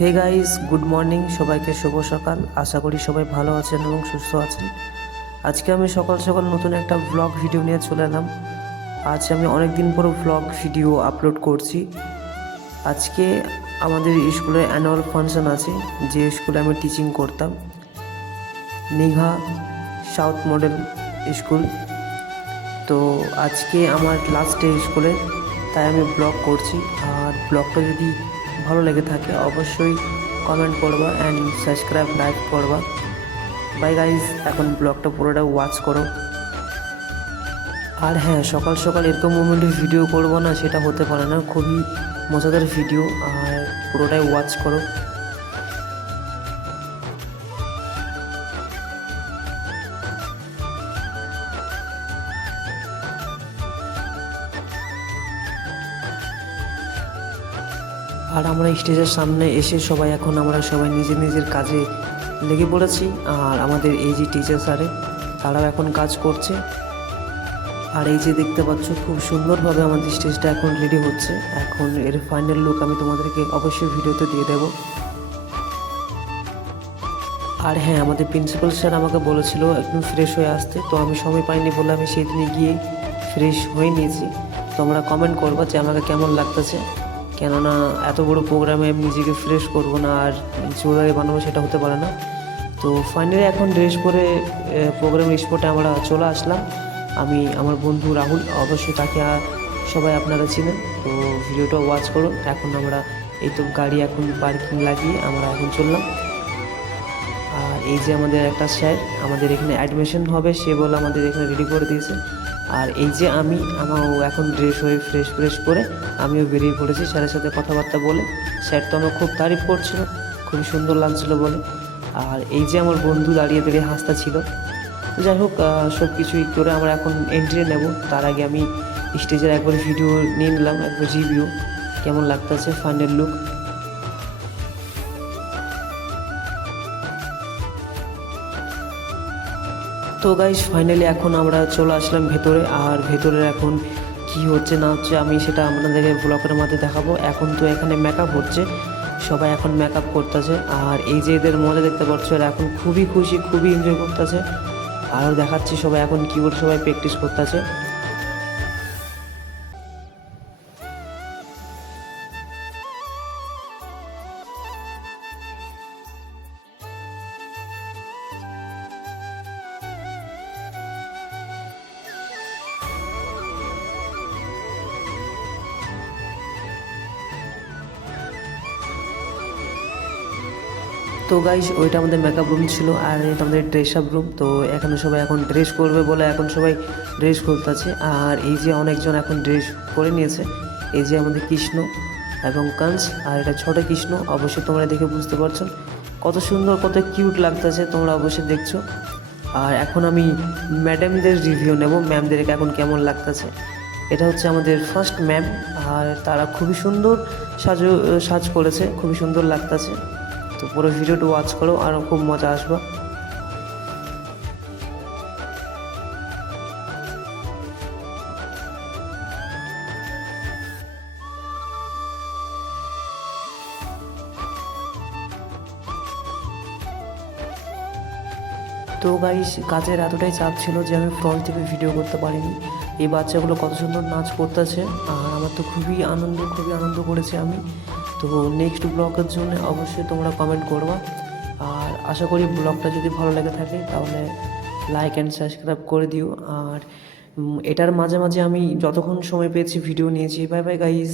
Hey guys, good morning. সবাইকে শুভ সকাল। আশা করি সবাই ভালো আছেন এবং সুস্থ আছেন। আজকে আমি সকাল সকাল নতুন একটা ব্লগ ভিডিও নিয়ে চলে এলাম। আজ আমি অনেক দিন পর ব্লগ ভিডিও আপলোড করছি। আজকে আমাদের স্কুলের অ্যানুয়াল ফাংশন আছে, যে স্কুলে আমি টিচিং করতাম, নিঘা সাউথ মডেল স্কুল। তো আজকে আমার লাস্ট ডে স্কুলে, তাই আমি ব্লগ করছি। আর ব্লগটা যদি ভালো লেগে থাকে অবশ্যই কমেন্ট করবা অ্যান্ড সাবস্ক্রাইব লাইক করবা। বাই গাইজ, এখন ব্লগটা পুরোটা ওয়াচ করো। আর হ্যাঁ, সকাল সকাল এরকম মোমেন্টে ভিডিও করবো না সেটা হতে পারে না, খুবই মজাদার ভিডিও, আর পুরোটাই ওয়াচ করো। আর আমরা স্টেজের সামনে এসে আমরা সবাই নিজের নিজের কাজে লেগে পড়েছি। আর আমাদের এই যে টিচার স্যারে, তারাও এখন কাজ করছে। আর এই যে দেখতে পাচ্ছ, খুব সুন্দরভাবে আমাদের স্টেজটা এখন রেডি হচ্ছে। এখন এর ফাইনাল লুক আমি তোমাদেরকে অবশ্যই ভিডিওতে দিয়ে দেব। আর হ্যাঁ, আমাদের প্রিন্সিপাল স্যার আমাকে বলেছিল একদম ফ্রেশ হয়ে আসতে, তো আমি সময় পাইনি বলে আমি সেই দিনে গিয়ে ফ্রেশ হয়ে নিয়েছি। তোমরা কমেন্ট করবা যে আমাকে কেমন লাগতেছে, কেননা এত বড় প্রোগ্রামে আমি নিজেকে ফ্রেশ করবো না আর চুড়াই বানাবো, সেটা হতে পারে না। তো ফাইনালি এখন ড্রেস পরে প্রোগ্রাম স্পটে আমরা চলে আসলাম। আমি, আমার বন্ধু রাহুল, অবশ্যই তাকে সবাই আপনারা চিনেন। তো ভিডিওটা ওয়াচ করুন। এখন আমরা এই তো গাড়ি এখন পার্কিং লাগিয়ে আমরা এখন চললাম। আর এই যে আমাদের একটা স্যার, আমাদের এখানে অ্যাডমিশন হবে সে বলে আমাদের এখানে রেডি করে দিয়েছে। আর এই যে আমারও এখন ড্রেস হয়ে ফ্রেশ করে আমিও বেরিয়ে পড়েছি স্যারের সাথে কথাবার্তা বলে। স্যার তো আমার খুব তারিফ করছিল, খুবই সুন্দর লাগছিল বলে। আর এই যে আমার বন্ধু দাঁড়িয়ে দাঁড়িয়ে হাসতা ছিল। তো যাই হোক, সব কিছুই করে আমরা এখন এন্ট্রি নেব। তার আগে আমি স্টেজের একবার ভিডিও নিয়ে নিলাম, একবার রিভিউ কেমন লাগতেছে, ফাইনাল লুক। তো গাইস, ফাইনালি এখন আমরা চলে আসলাম ভেতরে। আর ভেতরে এখন কি হচ্ছে না হচ্ছে আমি সেটা আপনাদেরকে ব্লগের মধ্যে দেখাবো। এখন তো এখানে মেকআপ হচ্ছে, সবাই এখন মেকআপ করতেছে। আর এই যে এদের মজা দেখতে পাচ্ছ, এরা এখন খুবই খুশি, খুবই এনজয় করতেছে। আর দেখাচ্ছি সবাই এখন কি করে সবাই প্র্যাকটিস করতেছে। তো গাইস, ওইটা আমাদের মেকআপ রুম ছিল, আর এটা আমাদের ড্রেস আপ রুম। তো এখানে সবাই এখন ড্রেস করবে বলে এখন সবাই ড্রেস খুলতেছে। আর এই যে অনেকজন এখন ড্রেস করে নিয়েছে। এই যে আমাদের কৃষ্ণ এবং কাঞ্চ, আর এটা ছোট কৃষ্ণ। অবশ্যই তোমরা দেখে বুঝতে পারছো কত সুন্দর, কত কিউট লাগতেছে, তোমরা অবশ্যই দেখছো। আর এখন আমি ম্যাডামদের রিভিউ নেব, ম্যামদেরকে এখন কেমন লাগতেছে। এটা হচ্ছে আমাদের ফার্স্ট ম্যাম, আর তারা খুবই সুন্দর সাজ করেছে, খুবই সুন্দর লাগতেছে। তো পুরো ভিডিওটা ওয়াচ করো, আর খুব মজা আসবে। তো গাইস, কাজের এতটাই চাপ ছিল যে আমি ফ্রন্ট থেকে ভিডিও করতে পারিনি। এই বাচ্চাগুলো কত সুন্দর নাচ করতেছে, আর আমার তো খুবই আনন্দ করেছি আমি। তো নেক্সট ব্লগের জন্য অবশ্যই তোমরা কমেন্ট করবা। আর আশা করি ব্লগটা যদি ভালো লেগে থাকে তাহলে লাইক অ্যান্ড সাবস্ক্রাইব করে দিও। আর এটার মাঝে মাঝে আমি যতক্ষণ সময় পেয়েছি ভিডিও নিয়েছি। Bye bye guys.